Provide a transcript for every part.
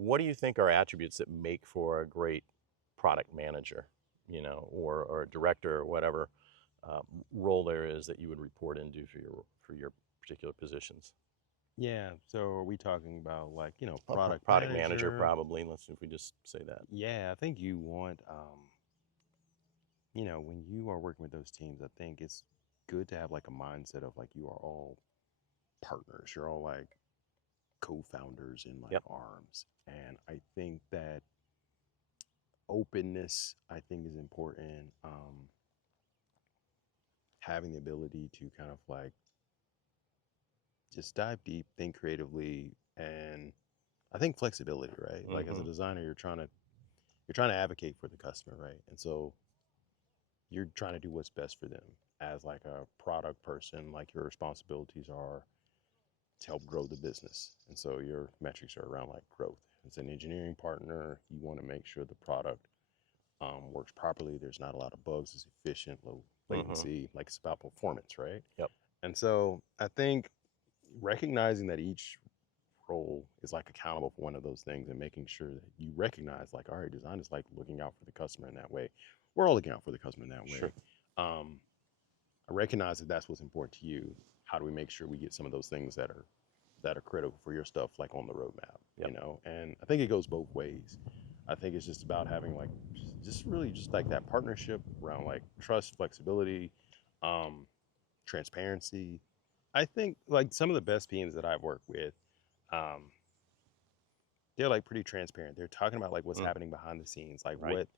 What do you think are attributes that make for a great product manager, or a director or whatever role there is that you would report into for your particular positions? Yeah, so are we talking about like, A product product manager, manager? probably. Let's if we just say that. Yeah, I think you want when you are working with those teams, I think it's good to have like a mindset of like you are all partners. You're all like co-founders in like Yep. arms. And I think that openness I think is important. Having the ability to kind of like just dive deep, think creatively, and I think flexibility, right? Like as a Hmm. designer, you're trying to advocate for the customer, right? And so you're trying to do what's best for them. As like a product person, like your responsibilities are to help grow the business. And so your metrics are around like growth. As an engineering partner, you want to make sure the product works properly. There's not a lot of bugs, it's efficient, low Hmm. latency, like it's about performance, right? Yep. And so I think recognizing that each role is like accountable for one of those things and making sure that you recognize like, all right, design is like looking out for the customer in that way. We're all looking out for the customer in that way. Sure. um, I recognize that that's what's important to you. How do we make sure we get some of those things that are critical for your stuff like on the roadmap, Yep. and I think it goes both ways. I think it's just about having like just really just like that partnership around like trust, flexibility, um, transparency. I think like some of the best PMs that I've worked with, um, they're like pretty transparent. They're talking about like what's Mm. happening behind the scenes, like Right.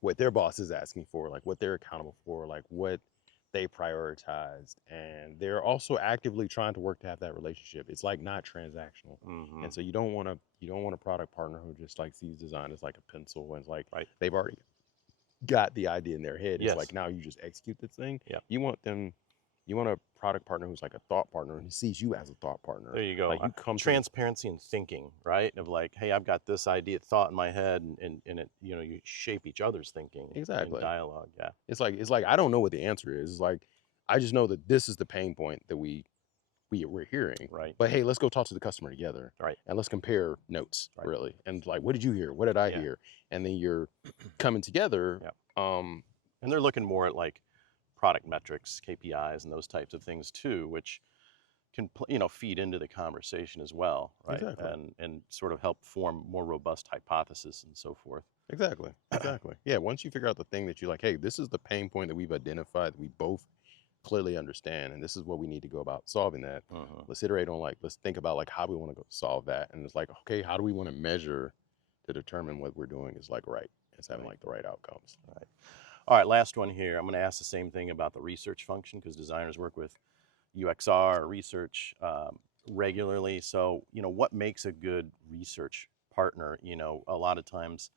what their boss is asking for, like what they're accountable for, like what they prioritized, and they're also actively trying to work to have that relationship. It's like not transactional, Hmm. and so you don't want a product partner who just like sees design as like a pencil and it's like Right. they've already got the idea in their head. It's like Yes. now you just execute this thing. Yep. You want them, you want a product partner who's like a thought partner and who sees you as a thought partner. There you go. Like you come to Transparency and thinking, right? Of like, hey, I've got this idea, thought in my head, and it, you shape each other's thinking in exactly. dialogue. Yeah. It's like I don't know what the answer is. It's like I just know that this is the pain point that we're hearing. Right. But hey, let's go talk to the customer together Right. and let's compare notes Right. really. And like, what did you hear? What did I Yeah. hear? And then you're coming together. Yeah. Um, And they're looking more at like product metrics, KPIs, and those types of things too, which can feed into the conversation as well, right? exactly. And sort of help form more robust hypothesis and so forth. Exactly. Exactly. Yeah. Once you figure out the thing that you like, hey, this is the pain point that we've identified that we both clearly understand, and this is what we need to go about solving that. Hmm. Let's iterate on like, let's think about like how we want to go solve that. And it's like, okay, how do we want to measure to determine what we're doing is like right? It's having Right. like the right outcomes. Right. All right. Last one here. I'm going to ask the same thing about the research function because designers work with UXR research regularly. So, what makes a good research partner? A lot of times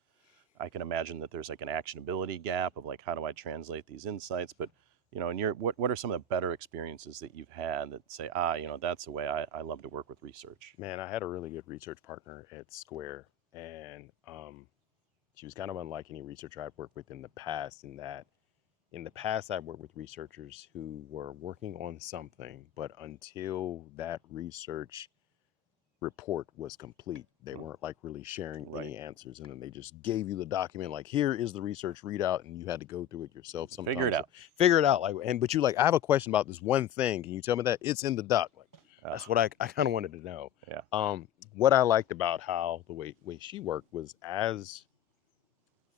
I can imagine that there's like an actionability gap of like, how do I translate these insights? But, in what are some of the better experiences that you've had that say, that's the way I love to work with research? Man, I had a really good research partner at Square, and she was kind of unlike any researcher I'd worked with in the past. In that, in the past, I've worked with researchers who were working on something, but until that research report was complete, they Mm. weren't like really sharing Right. any answers, and then they just gave you the document like, here is the research readout, and you had to go through it yourself Figure it sometimes to out. figure it out. Like, and but you like, I have a question about this one thing. Can you tell me that? It's in the doc. Like, Uh, that's what I kind of wanted to know. yeah. What I liked about how the way she worked was as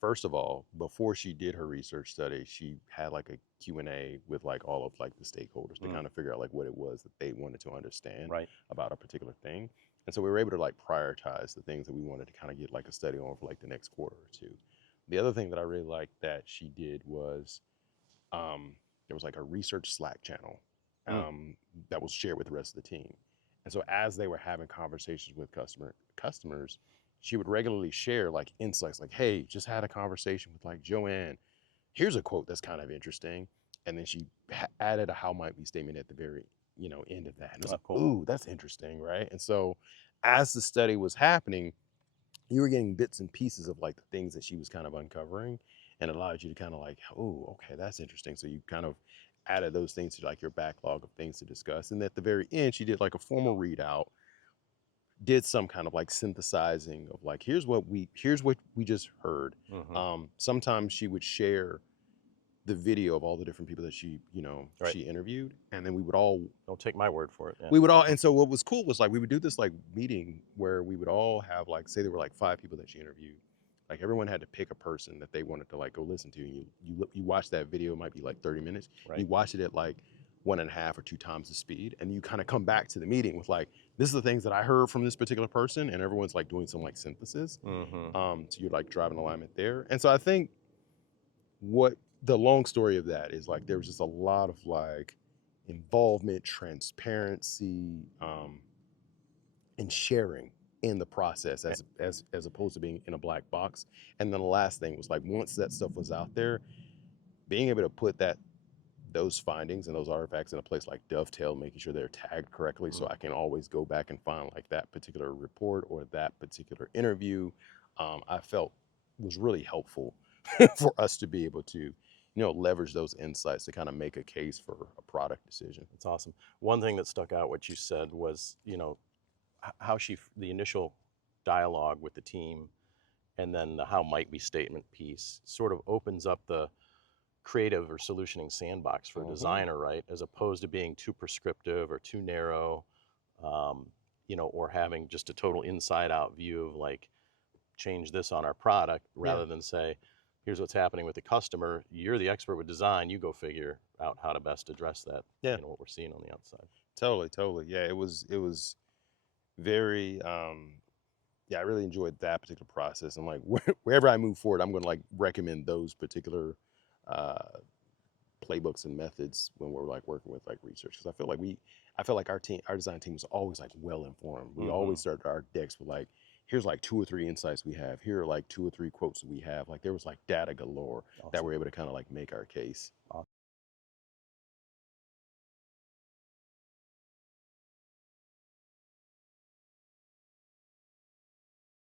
first of all, before she did her research study, she had like a Q&A with like all of like the stakeholders to Mm. kind of figure out like what it was that they wanted to understand Right. about a particular thing. And so we were able to like prioritize the things that we wanted to kind of get like a study on for like the next quarter or two. The other thing that I really liked that she did was there was like a research Slack channel Mm. um, that was shared with the rest of the team. And so as they were having conversations with customers, she would regularly share like insights, like, "Hey, just had a conversation with like Joanne. Here's a quote that's kind of interesting." And then she added a "how might we" statement at the very end of that. And it was Oh, like, cool. "Ooh, that's interesting, right?" And so as the study was happening, you were getting bits and pieces of like the things that she was kind of uncovering, and it allowed you to kind of like, oh, okay, that's interesting. So you kind of added those things to like your backlog of things to discuss. And at the very end, she did like a formal readout did some kind of like synthesizing of like here's what we just heard. Mm-hmm. Sometimes she would share the video of all the different people that she Right. she interviewed, and then Don't take my word for it. Yeah. we would all and so what was cool was like we would do this like meeting where we would all have like say there were like 5 people that she interviewed, like everyone had to pick a person that they wanted to like go listen to. You watch that video, it might be like 30 minutes. Right. You watch it at like 1.5 or 2 times the speed, and you kind of come back to the meeting with like this is the things that I heard from this particular person, and everyone's like doing some like synthesis. Mm-hmm. So you're like driving alignment there. And so I think what the long story of that is like there was just a lot of like involvement, transparency, and sharing in the process as opposed to being in a black box. And then the last thing was like once that stuff was out there, being able to put those findings and those artifacts in a place like Dovetail, making sure they're tagged correctly so I can always go back and find like that particular report or that particular interview, I felt was really helpful for us to be able to leverage those insights to kind of make a case for a product decision. That's awesome. One thing that stuck out, what you said was, how the initial dialogue with the team and then the how might we statement piece sort of opens up the creative or solutioning sandbox for a designer, right? As opposed to being too prescriptive or too narrow, or having just a total inside out view of like, change this on our product rather than say, here's what's happening with the customer. You're the expert with design. You go figure out how to best address that. Yeah. What we're seeing on the outside. Totally. Yeah, it was very yeah, I really enjoyed that particular process. And like wherever I move forward, I'm going to like recommend those particular playbooks and methods when we're like working with like research, because I feel like our design team was always like well informed. We always started our decks with like, here's like 2 or 3 insights we have. Here are like 2 or 3 quotes that we have. Like there was like data galore that we're able to kind of like make our case. Awesome.